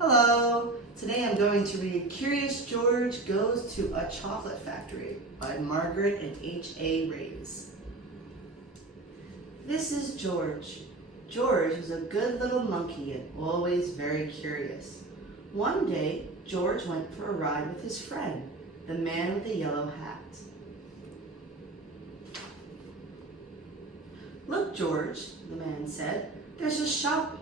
Hello! Today I'm going to read Curious George Goes to a Chocolate Factory by Margaret and H.A. Rays. This is George. George was a good little monkey and always very curious. One day, George went for a ride with his friend, the man with the yellow hat. "Look, George," the man said, "there's a shop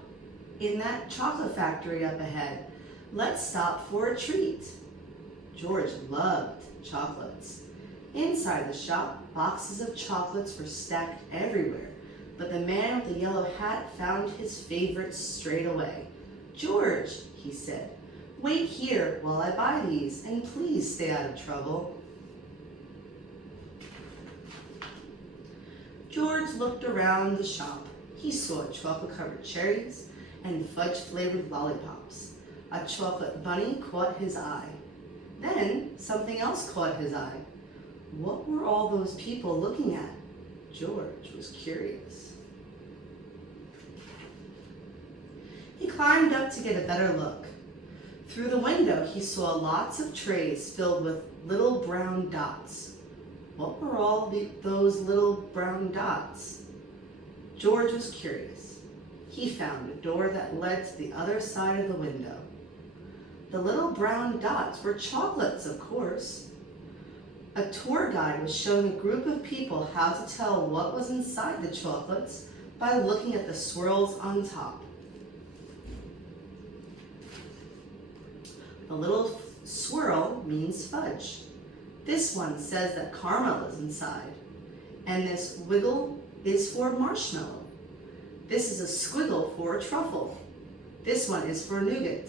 in that chocolate factory up ahead. Let's stop for a treat." George loved chocolates. Inside the shop, boxes of chocolates were stacked everywhere, but the man with the yellow hat found his favorites straight away. "George," he said, "wait here while I buy these, and please stay out of trouble." George looked around the shop. He saw chocolate-covered cherries and fudge-flavored lollipops. A chocolate bunny caught his eye. Then something else caught his eye. What were all those people looking at? George was curious. He climbed up to get a better look. Through the window, he saw lots of trays filled with little brown dots. What were all those little brown dots? George was curious. He found a door that led to the other side of the window. The little brown dots were chocolates, of course. A tour guide was showing a group of people how to tell what was inside the chocolates by looking at the swirls on top. The little swirl means fudge. This one says that caramel is inside, and this wiggle is for marshmallow. This is a squiggle for a truffle. This one is for nougat.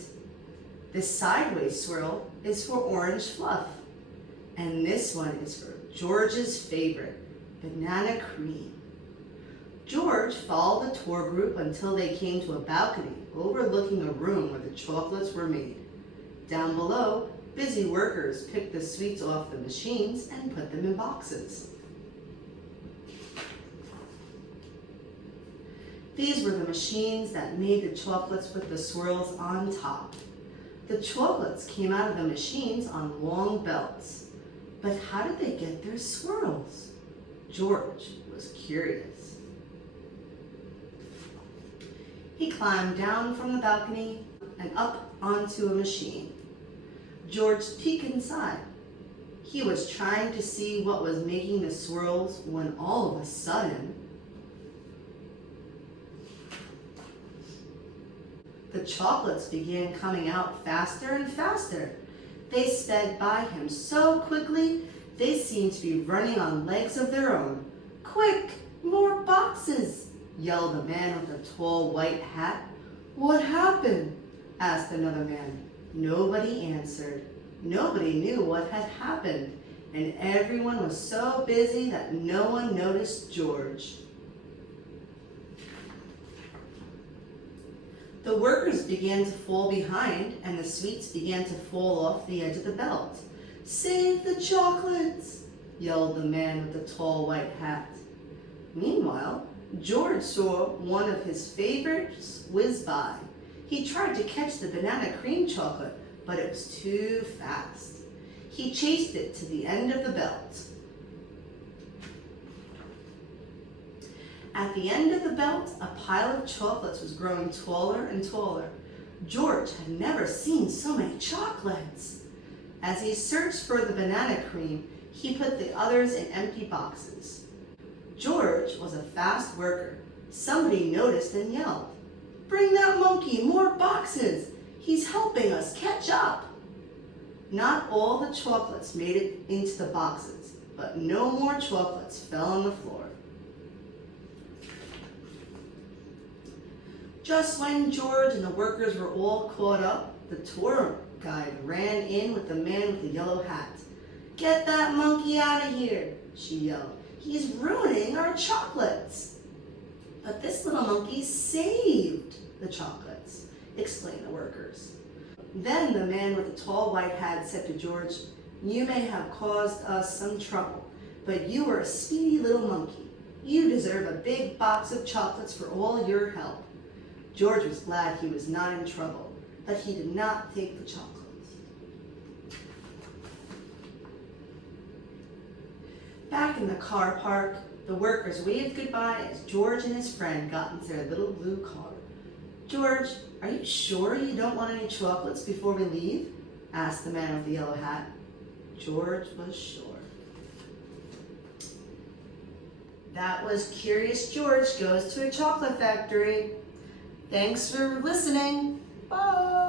This sideways swirl is for orange fluff. And this one is for George's favorite, banana cream. George followed the tour group until they came to a balcony overlooking a room where the chocolates were made. Down below, busy workers picked the sweets off the machines and put them in boxes. These were the machines that made the chocolates with the swirls on top. The chocolates came out of the machines on long belts. But how did they get their swirls? George was curious. He climbed down from the balcony and up onto a machine. George peeked inside. He was trying to see what was making the swirls when all of a sudden, the chocolates began coming out faster and faster. They sped by him so quickly, they seemed to be running on legs of their own. "Quick, more boxes!" yelled the man with the tall white hat. "What happened?" asked another man. Nobody answered. Nobody knew what had happened, and everyone was so busy that no one noticed George. The workers began to fall behind, and the sweets began to fall off the edge of the belt. "Save the chocolates!" yelled the man with the tall white hat. Meanwhile, George saw one of his favorites whiz by. He tried to catch the banana cream chocolate, but it was too fast. He chased it to the end of the belt. At the end of the belt, a pile of chocolates was growing taller and taller. George had never seen so many chocolates. As he searched for the banana cream, he put the others in empty boxes. George was a fast worker. Somebody noticed and yelled, "Bring that monkey more boxes! He's helping us catch up!" Not all the chocolates made it into the boxes, but no more chocolates fell on the floor. Just when George and the workers were all caught up, the tour guide ran in with the man with the yellow hat. "Get that monkey out of here," she yelled. "He's ruining our chocolates." "But this little monkey saved the chocolates," explained the workers. Then the man with the tall white hat said to George, "You may have caused us some trouble, but you are a speedy little monkey. You deserve a big box of chocolates for all your help." George was glad he was not in trouble. but he did not take the chocolates. Back in the car park, the workers waved goodbye as George and his friend got into their little blue car. "George, are you sure you don't want any chocolates before we leave?" asked the man with the yellow hat. George was sure. That was Curious George Goes to a Chocolate Factory. Thanks for listening. Bye.